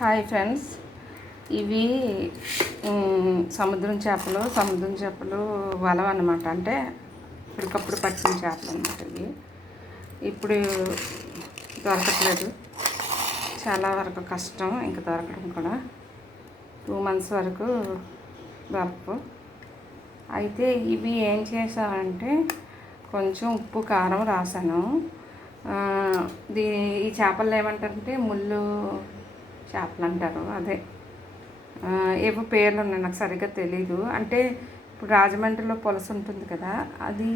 Hi friends. ఇవి సముద్రం చేపలు సముద్రం చేపలు వలవ అనమాట అంటే ఇప్పటికప్పుడు పట్టిన చేపలు అనమాట ఇవి. ఇప్పుడు దొరకట్లేదు. చాలా వరకు కష్టం ఇంకా దొరకడం కూడా. టూ మంత్స్ వరకు దొరకవు. అయితే ఇవి ఏం చేశానంటే కొంచెం ఉప్పు కారం రాశాను దీ ఈ చేపలు ఏమంటారంటే ముళ్ళు చేపలు అంటారు అదే ఏవో పేర్లు ఉన్నాయి నాకు సరిగ్గా తెలీదు. అంటే ఇప్పుడు రాజమండ్రిలో పులస ఉంటుంది కదా అది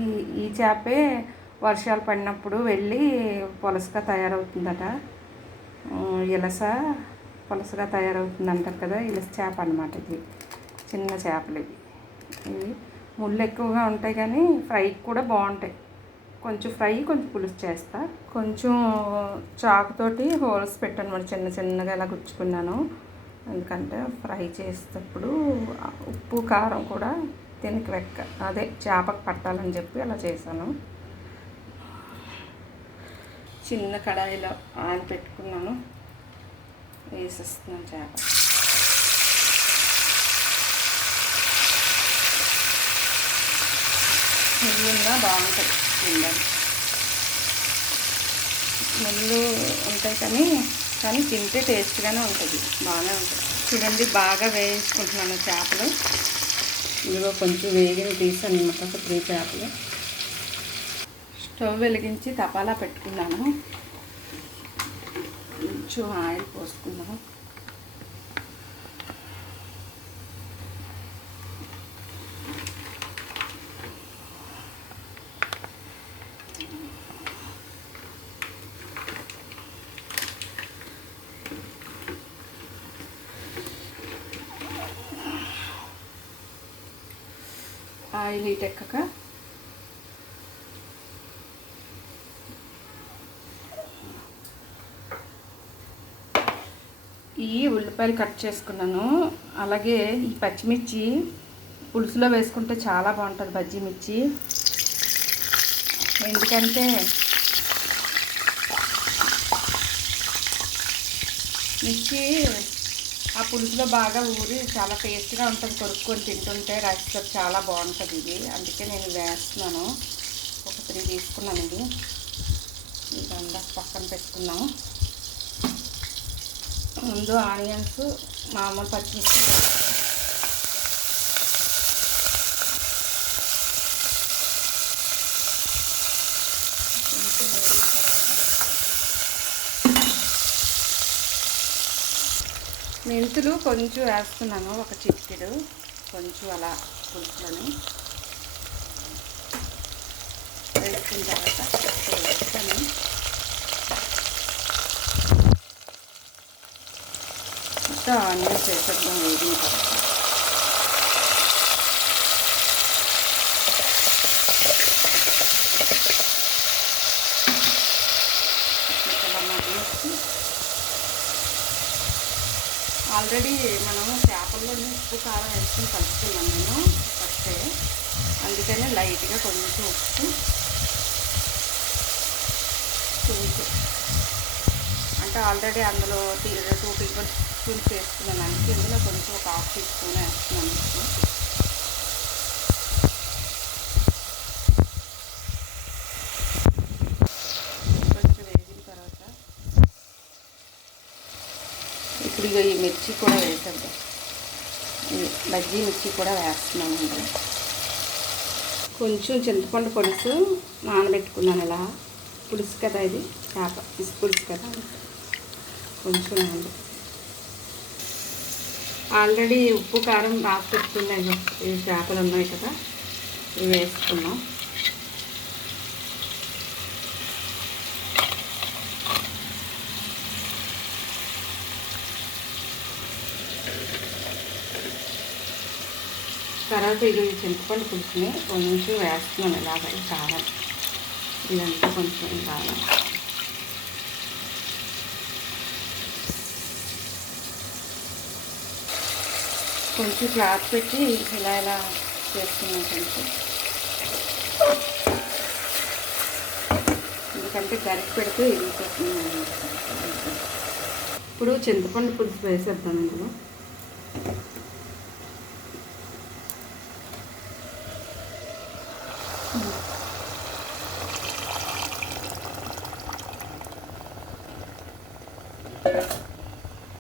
ఈ చేపే వర్షాలు పడినప్పుడు వెళ్ళి పులసగా తయారవుతుందట. ఇలస పులసగా తయారవుతుంది అంటారు కదా ఇలస చేప అనమాట ఇది. చిన్న చేపలు ఇవి. ఇవి ముళ్ళు ఎక్కువగా ఉంటాయి కానీ ఫ్రైకి కూడా బాగుంటాయి. కొంచెం ఫ్రై కొంచెం పులుసు చేస్తా. కొంచెం చాకుతోటి హోల్స్ పెట్టాను మరి చిన్న చిన్నగా ఇలా గుచ్చుకున్నాను. ఎందుకంటే ఫ్రై చేసేటప్పుడు ఉప్పు కారం కూడా దీనికి వెక్క అదే చేపకు పట్టాలని చెప్పి అలా చేశాను. చిన్న కడాయిలో ఆయిల్ పెట్టుకున్నాను. వేసేస్తున్నాను చేప. ముళ్ళున్నా బాగుంటుంది. ఉండాలి. ముళ్ళు ఉంటాయి కానీ కానీ తింటే టేస్ట్గానే ఉంటుంది. బాగానే ఉంటుంది. చూడండి బాగా వేయించుకుంటున్నాను చేపలు. ఇందులో కొంచెం వేగిన తీసాను అనమాట ఒక త్రీ చేపలు. స్టవ్ వెలిగించి తపాలా పెట్టుకున్నాను. కొంచెం ఆయిల్ పోసుకున్నాను ఆయిల్ హీట్ ఎక్కక. ఈ ఉల్లిపాయలు కట్ చేసుకున్నాను. అలాగే ఈ పచ్చిమిర్చి పులుసులో వేసుకుంటే చాలా బాగుంటుంది బజ్జీ మిర్చి. ఎందుకంటే మిర్చి ఆ పులుసులో బాగా ఊరి చాలా టేస్ట్గా ఉంటుంది. కొనుక్కొని తింటుంటే రైస్తో చాలా బాగుంటుంది ఇది. అందుకే నేను వేస్తున్నాను. ఒక త్రీ తీసుకున్నాను ఇది. ఇదంతా పక్కన పెట్టుకున్నాము ముందు ఆనియన్స్ మామూలు పచ్చిమిర్చి వేస్తాను. కొంచెం వేగిన తర్వాత మెంతులు కొంచెం వేస్తున్నాను ఒక చిటికెడు. కొంచెం అలా పులుసులోని వేసుకున్న తర్వాత వేస్తాను మొత్తం ఆనియన్స్ చేసేద్దాం వేగిన తర్వాత. అలా మగ్గించి ఆల్రెడీ మనం చేపల్లోనే ఉప్పు కారం వేసుకుని కలుపుకున్నాను నేను ఫస్టే. అందుకనే లైట్గా కొంచెం ఉప్పు. కొంచెం అంటే ఆల్రెడీ అందులో టూ టేబుల్ స్పూన్స్ వేసుకున్నాను అందుకే ఇందులో కొంచెం ఒక హాఫ్ టీ స్పూన్ వేస్తున్నాను. ఉప్పు కొంచెం వేగిన తర్వాత ఇప్పుడు ఇగో ఈ మిర్చి కూడా వేసేద్దాం బజ్జీ మిర్చి కూడా వేస్తున్నాము కొంచెం చింతపండు పులుసు నానబెట్టుకున్నాను ఇలా పులుసు కదా ఇది? చేప. ఇది పులుసు కదా? కొంచెం నానబె. ఆల్రెడీ ఉప్పు కారం రాసి పెట్టుకున్నాయి. ఈ చేపలు ఉన్నాయి కదా. ఇవి వేసుకున్నాం. తర్వాత ఇది చింతపండు పులుసుని కొంచెం వేస్తున్నాను ఇలాగ ఈ కారం. ఇదంతా కొంచెం కారం. కొంచెం క్లాత్ పెట్టి ఇలా ఇలా చేస్తున్నాను కొంచెం. ఎందుకంటే కరెక్ట్ పెడితే ఇరిగిపోతుంది ఇప్పుడు చింతపండు పులుసు వేసేద్దాం ఇందులో.